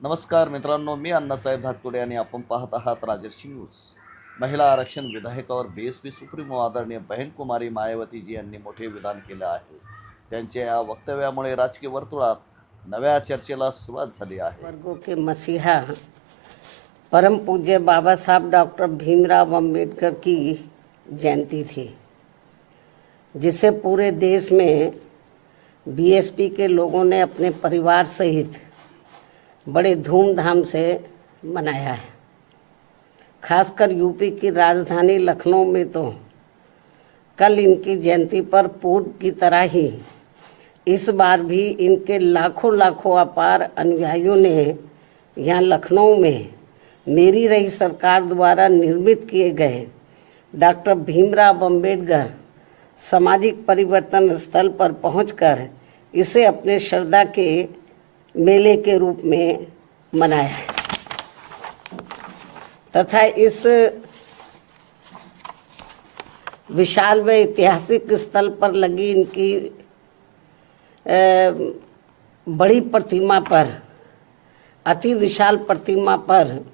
नमस्कार मित्रांनो, मी अण्णासाहेब धाकतुडे आणि आपण पाहत आहात राजर्षी न्यूज. महिला आरक्षण विधेयकावर बीएसपी सुप्रीमो आदरणीय बहनकुमारी मायावतीजी यांनी मोठे विधान केले आहे. त्यांच्या या वक्तव्यामुळे राजकीय वर्तुळात नव्या चर्चेला सुरुवात झाली आहे. वर्गों के मसीहा परम पूज्य बाबा साहब डॉक्टर भीमराव अंबेडकर की जयंती थी, जिसे पूरे देश में बीएसपी के लोगों ने अपने परिवार सहित बड़े धूमधाम से मनाया है। खासकर यूपी की राजधानी लखनऊ में तो कल इनकी जयंती पर पूर्व की तरह ही इस बार भी इनके लाखों लाखों अपार अनुयायियों ने यहाँ लखनऊ में मेरी रही सरकार द्वारा निर्मित किए गए डॉक्टर भीमराव अंबेडकर सामाजिक परिवर्तन स्थल पर पहुंचकर इसे अपने श्रद्धा के मेले के रूप में मनाया है तथा इस विशाल व ऐतिहासिक स्थल पर लगी इनकी बड़ी प्रतिमा पर, अति विशाल प्रतिमा पर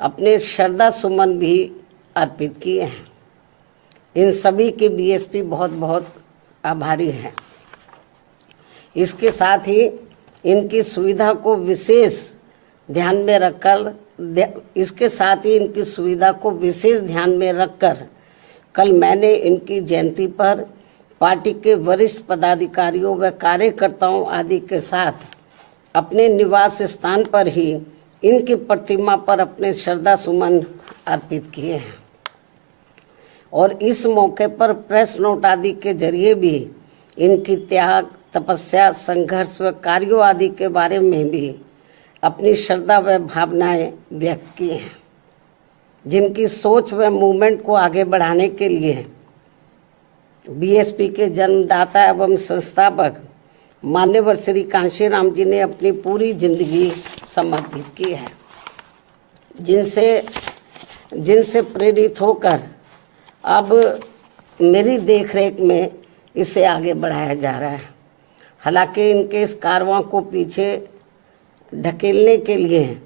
अपने श्रद्धा सुमन भी अर्पित किए हैं। इन सभी के बीएसपी बहुत बहुत आभारी हैं। इसके साथ ही इनकी सुविधा को विशेष ध्यान में रखकर कल मैंने इनकी जयंती पर पार्टी के वरिष्ठ पदाधिकारियों व कार्यकर्ताओं आदि के साथ अपने निवास स्थान पर ही इनकी प्रतिमा पर अपने श्रद्धा सुमन अर्पित किए हैं और इस मौके पर प्रेस नोट आदि के जरिए भी इनकी त्याग, तपस्या, संघर्ष व कार्यों आदि के बारे में भी अपनी श्रद्धा व भावनाएं व्यक्त की हैं, जिनकी सोच व मूवमेंट को आगे बढ़ाने के लिए बीएसपी के जन्मदाता एवं संस्थापक मान्यवर श्री कांशीराम जी ने अपनी पूरी जिंदगी समर्पित की है, जिनसे प्रेरित होकर अब मेरी देखरेख में इसे आगे बढ़ाया जा रहा है। हालांकि इनके इस कारवां को पीछे ढकेलने के लिए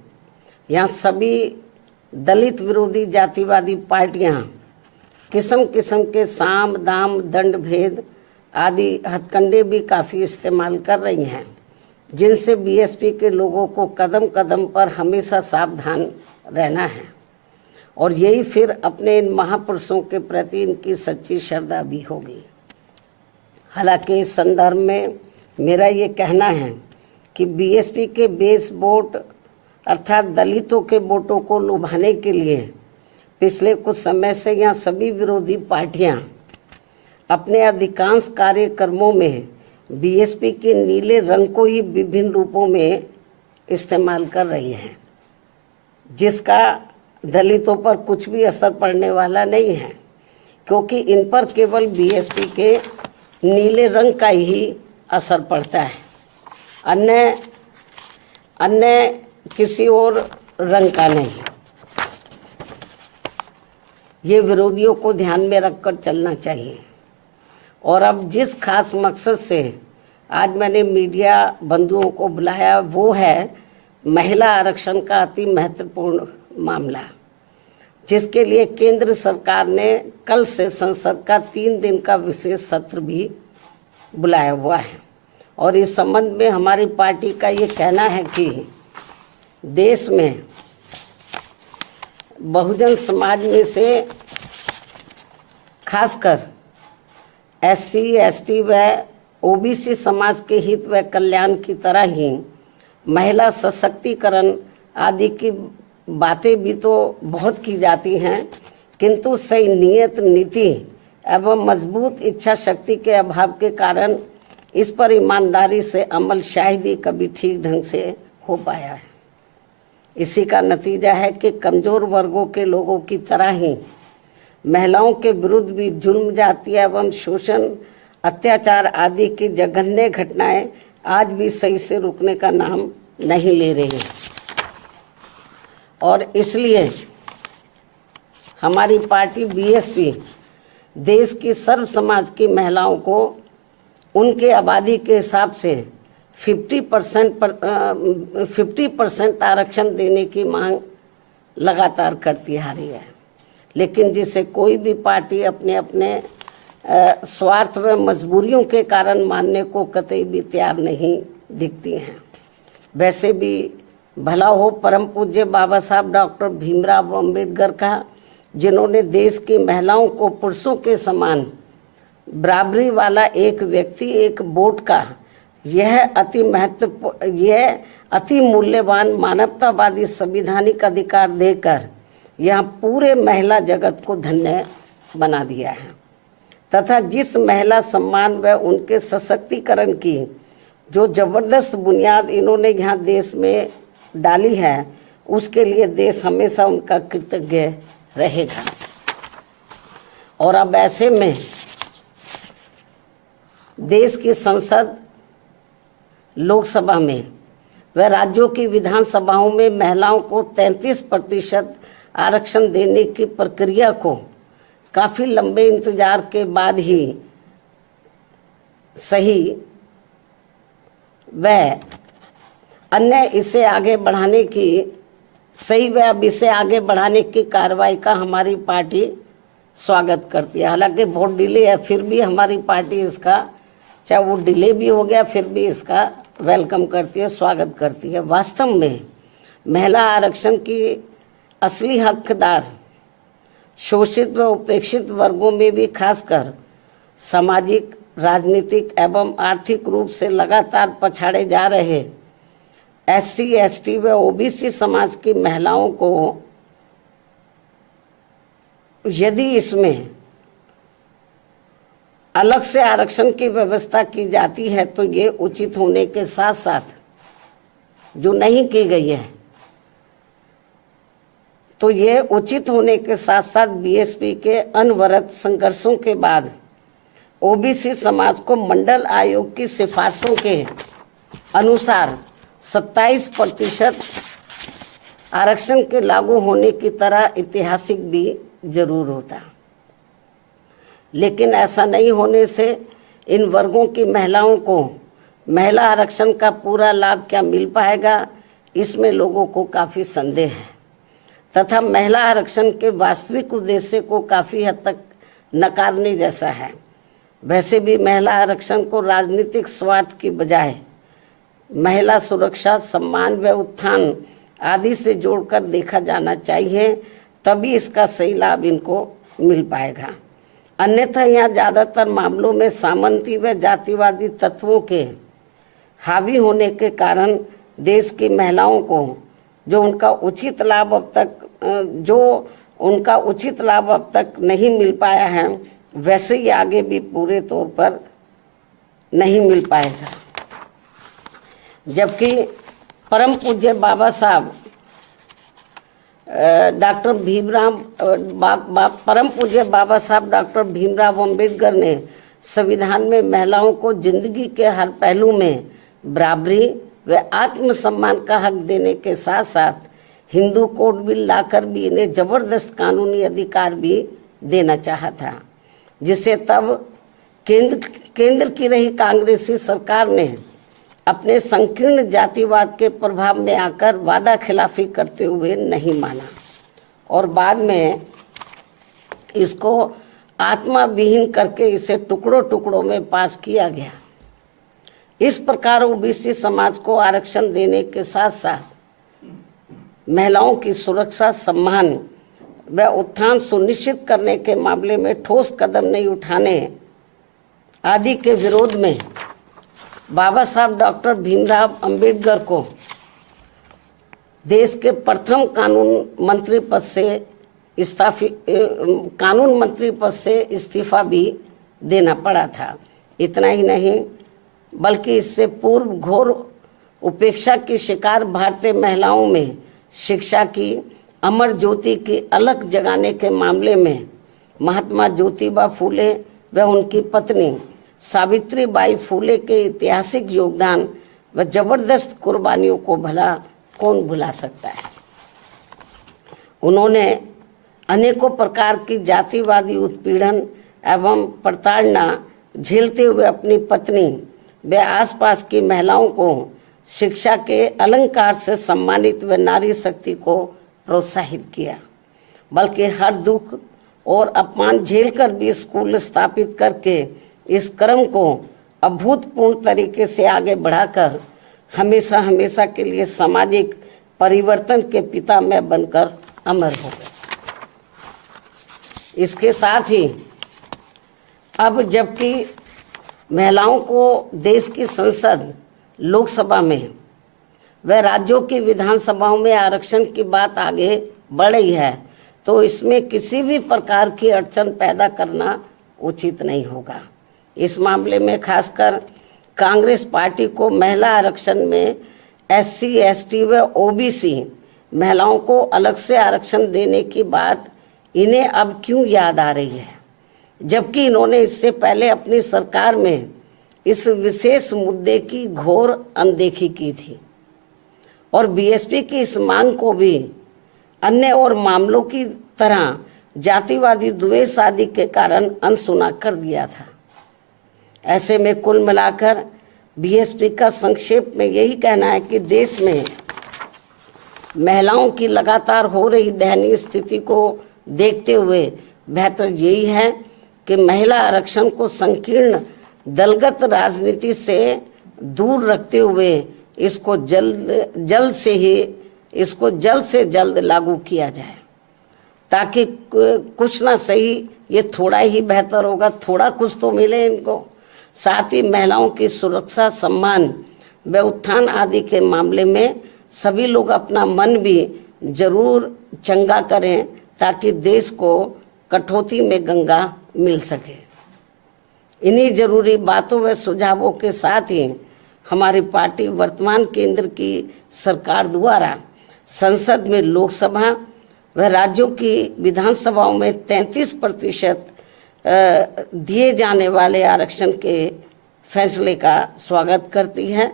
यहाँ सभी दलित विरोधी जातिवादी पार्टियाँ किस्म किस्म के साम दाम दंड भेद आदि हथकंडे भी काफ़ी इस्तेमाल कर रही हैं, जिनसे बीएसपी के लोगों को कदम कदम पर हमेशा सावधान रहना है और यही फिर अपने इन महापुरुषों के प्रति इनकी सच्ची श्रद्धा भी होगी। हालांकि इस संदर्भ में मेरा ये कहना है कि बीएसपी के बेस वोट अर्थात दलितों के वोटों को लुभाने के लिए पिछले कुछ समय से यहाँ सभी विरोधी पार्टियाँ अपने अधिकांश कार्यक्रमों में बीएसपी के नीले रंग को ही विभिन्न रूपों में इस्तेमाल कर रही हैं, जिसका दलितों पर कुछ भी असर पड़ने वाला नहीं है, क्योंकि इन पर केवल बीएसपी के नीले रंग का ही असर पड़ता है, अन्य किसी और रंग का नहीं। ये विरोधियों को ध्यान में रखकर चलना चाहिए। और अब जिस खास मकसद से आज मैंने मीडिया बंधुओं को बुलाया वो है महिला आरक्षण का अति महत्वपूर्ण मामला, जिसके लिए केंद्र सरकार ने कल से संसद का 3 दिन का विशेष सत्र भी बुलाया हुआ है। और इस संबंध में हमारी पार्टी का ये कहना है कि देश में बहुजन समाज में से खासकर एससी, एसटी व ओबीसी समाज के हित व कल्याण की तरह ही महिला सशक्तिकरण आदि की बातें भी तो बहुत की जाती हैं, किंतु सही नियत नीति एवं मजबूत इच्छा शक्ति के अभाव के कारण इस पर ईमानदारी से अमल शायद ही कभी ठीक ढंग से हो पाया है। इसी का नतीजा है कि कमज़ोर वर्गों के लोगों की तरह ही महिलाओं के विरुद्ध भी जुल्म, जाति एवं शोषण, अत्याचार आदि की जघन्य घटनाएं आज भी सही से रुकने का नाम नहीं ले रही हैं। और इसलिए हमारी पार्टी बीएसपी देश की सर्व समाज की महिलाओं को उनके आबादी के हिसाब से 50% आरक्षण देने की मांग लगातार करती आ रही है, लेकिन जिसे कोई भी पार्टी अपने अपने स्वार्थ व मजबूरियों के कारण मानने को कतई भी तैयार नहीं दिखती हैं। वैसे भी भला हो परम पूज्य बाबा साहब डॉक्टर भीमराव अंबेडकर का, जिन्होंने देश की महिलाओं को पुरुषों के समान बराबरी वाला एक व्यक्ति एक वोट का यह अति मूल्यवान मानवतावादी संवैधानिक अधिकार देकर यह पूरे महिला जगत को धन्य बना दिया है, तथा जिस महिला सम्मान व उनके सशक्तिकरण की जो जबरदस्त बुनियाद इन्होंने यहाँ देश में डाली है, उसके लिए देश हमेशा उनका कृतज्ञ रहेगा। और अब ऐसे में देश की संसद, लोकसभा में व राज्यों की विधानसभाओं में महिलाओं को 33% आरक्षण देने की प्रक्रिया को काफी लंबे इंतजार के बाद ही सही व अन्य इसे आगे बढ़ाने की अब इसे आगे बढ़ाने की कार्रवाई का हमारी पार्टी स्वागत करती है। हालांकि बहुत डिले है, फिर भी हमारी पार्टी इसका, चाहे वो डिले भी हो गया, फिर भी इसका वेलकम करती है, स्वागत करती है। वास्तव में महिला आरक्षण की असली हकदार शोषित व उपेक्षित वर्गों में भी खासकर सामाजिक, राजनीतिक एवं आर्थिक रूप से लगातार पछाड़े जा रहे SC, ST व OBC समाज की महिलाओं को यदि इसमें अलग से आरक्षण की व्यवस्था की जाती है तो ये उचित होने के साथ साथ, जो नहीं की गई है तो ये उचित होने के साथ साथ BSP के अनवरत संघर्षों के बाद OBC समाज को मंडल आयोग की सिफारिशों के अनुसार 27% आरक्षण के लागू होने की तरह ऐतिहासिक भी जरूर होता, लेकिन ऐसा नहीं होने से इन वर्गों की महिलाओं को महिला आरक्षण का पूरा लाभ क्या मिल पाएगा, इसमें लोगों को काफ़ी संदेह है, तथा महिला आरक्षण के वास्तविक उद्देश्य को काफ़ी हद तक नकारने जैसा है। वैसे भी महिला आरक्षण को राजनीतिक स्वार्थ की बजाय महिला सुरक्षा, सम्मान व उत्थान आदि से जोड़कर देखा जाना चाहिए, तभी इसका सही लाभ इनको मिल पाएगा। अन्यथा यहाँ ज़्यादातर मामलों में सामंती व जातिवादी तत्वों के हावी होने के कारण देश की महिलाओं को जो उनका उचित लाभ अब तक नहीं मिल पाया है, वैसे ही आगे भी पूरे तौर पर नहीं मिल पाएगा। जबकि परम पूज्य बाबा साहब डॉक्टर भीमराव अंबेडकर ने संविधान में महिलाओं को जिंदगी के हर पहलू में बराबरी व आत्मसम्मान का हक देने के साथ साथ हिंदू कोड बिल लाकर भी इन्हें जबरदस्त कानूनी अधिकार भी देना चाहा था, जिसे तब केंद्र की रही कांग्रेसी सरकार ने अपने संकीर्ण जातिवाद के प्रभाव में आकर वादा खिलाफी करते हुए नहीं माना और बाद में इसको आत्मा विहीन करके इसे टुकड़ों टुकड़ों में पास किया गया। इस प्रकार OBC समाज को आरक्षण देने के साथ साथ महिलाओं की सुरक्षा, सम्मान व उत्थान सुनिश्चित करने के मामले में ठोस कदम नहीं उठाने आदि के विरोध में बाबा साहब डॉक्टर भीमराव अंबेडकर को देश के प्रथम कानून मंत्री पद से इस्तीफा भी देना पड़ा था। इतना ही नहीं बल्कि इससे पूर्व घोर उपेक्षा की शिकार भारतीय महिलाओं में शिक्षा की अमर ज्योति की अलख जगाने के मामले में महात्मा ज्योतिबा फूले व उनकी पत्नी सावित्रीबाई फूले के ऐतिहासिक योगदान व जबरदस्त कुर्बानियों को भला कौन भुला सकता है। उन्होंने अनेकों प्रकार की जातिवादी उत्पीड़न एवं प्रताड़ना झेलते हुए अपनी पत्नी वे आसपास की महिलाओं को शिक्षा के अलंकार से सम्मानित व नारी शक्ति को प्रोत्साहित किया, बल्कि हर दुख और अपमान झेलकर भी स्कूल स्थापित करके इस क्रम को अभूतपूर्व तरीके से आगे बढ़ाकर हमेशा हमेशा के लिए सामाजिक परिवर्तन के पिता में बनकर अमर हो गए। इसके साथ ही अब जबकि महिलाओं को देश की संसद, लोकसभा में व राज्यों की विधानसभाओं में आरक्षण की बात आगे बढ़ रही है, तो इसमें किसी भी प्रकार की अड़चन पैदा करना उचित नहीं होगा। इस मामले में खासकर कांग्रेस पार्टी को महिला आरक्षण में SC, ST व OBC महिलाओं को अलग से आरक्षण देने की बात इन्हें अब क्यों याद आ रही है, जबकि इन्होंने इससे पहले अपनी सरकार में इस विशेष मुद्दे की घोर अनदेखी की थी और BSP की इस मांग को भी अन्य और मामलों की तरह जातिवादी द्वेष आदि के कारण अनसुना कर दिया था। ऐसे में कुल मिलाकर BSP का संक्षेप में यही कहना है कि देश में महिलाओं की लगातार हो रही दयनीय स्थिति को देखते हुए बेहतर यही है कि महिला आरक्षण को संकीर्ण दलगत राजनीति से दूर रखते हुए इसको जल्द से जल्द लागू किया जाए, ताकि कुछ ना सही ये थोड़ा ही बेहतर होगा, थोड़ा कुछ तो मिले इनको। साथ ही महिलाओं की सुरक्षा, सम्मान व उत्थान आदि के मामले में सभी लोग अपना मन भी जरूर चंगा करें, ताकि देश को कटौती में गंगा मिल सके। इन्हीं जरूरी बातों व सुझावों के साथ ही हमारी पार्टी वर्तमान केंद्र की सरकार द्वारा संसद में, लोकसभा व राज्यों की विधानसभाओं में 33% दिए जाने वाले आरक्षण के फैसले का स्वागत करती है।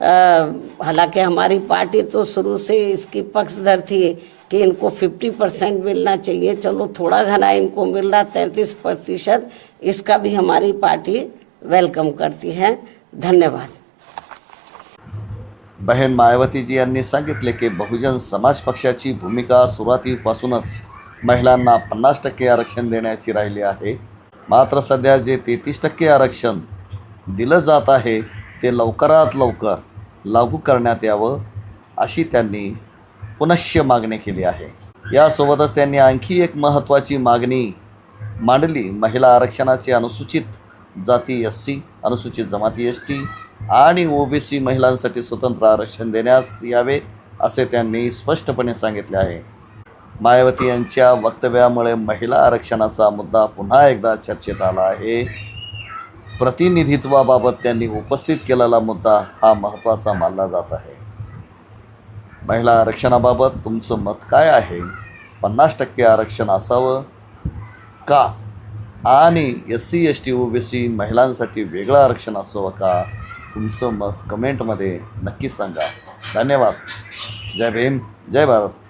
हालांकि हमारी पार्टी तो शुरू से इसकी पक्षधर थी कि इनको 50% मिलना चाहिए। चलो थोड़ा घना इनको मिल रहा 33%, इसका भी हमारी पार्टी वेलकम करती है। धन्यवाद। बहन मायावतीजी यांनी सांगितले की बहुजन समाज पक्षाची भूमिका सुरुवातीपासूनच महिलांना 50% आरक्षण देण्याची राहिली आहे, मात्र सध्या जे 33% आरक्षण दिलं जात आहे ते लवकरात लवकर लागू करण्यात यावं अशी त्यांनी पुनश्च मागणी केली आहे। यासोबतच त्यांनी आणखी एक महत्त्वाची मागणी मांडली। महिला आरक्षणाचे अनुसूचित जाती SC, अनुसूचित जमाती ST आणि OBC महिलांसाठी स्वतंत्र आरक्षण देण्यास यावे असे त्यांनी स्पष्टपणे सांगितले आहे। मायावती यांच्या वक्तव्यामुळे महिला आरक्षणाचा मुद्दा पुन्हा एकदा चर्चेत आला आहे। प्रतिनिधित्वाबाबत त्यांनी उपस्थित केलेला मुद्दा हा महत्त्वाचा मानला जात आहे। महिला आरक्षणाबाबत तुमचं मत काय आहे? 50% आरक्षण असावं का आणि SC, ST, OBC महिलांसाठी वेगळं आरक्षण असावं का? तुमचं मत कमेंटमध्ये नक्की सांगा। धन्यवाद। जय भीम, जय भारत।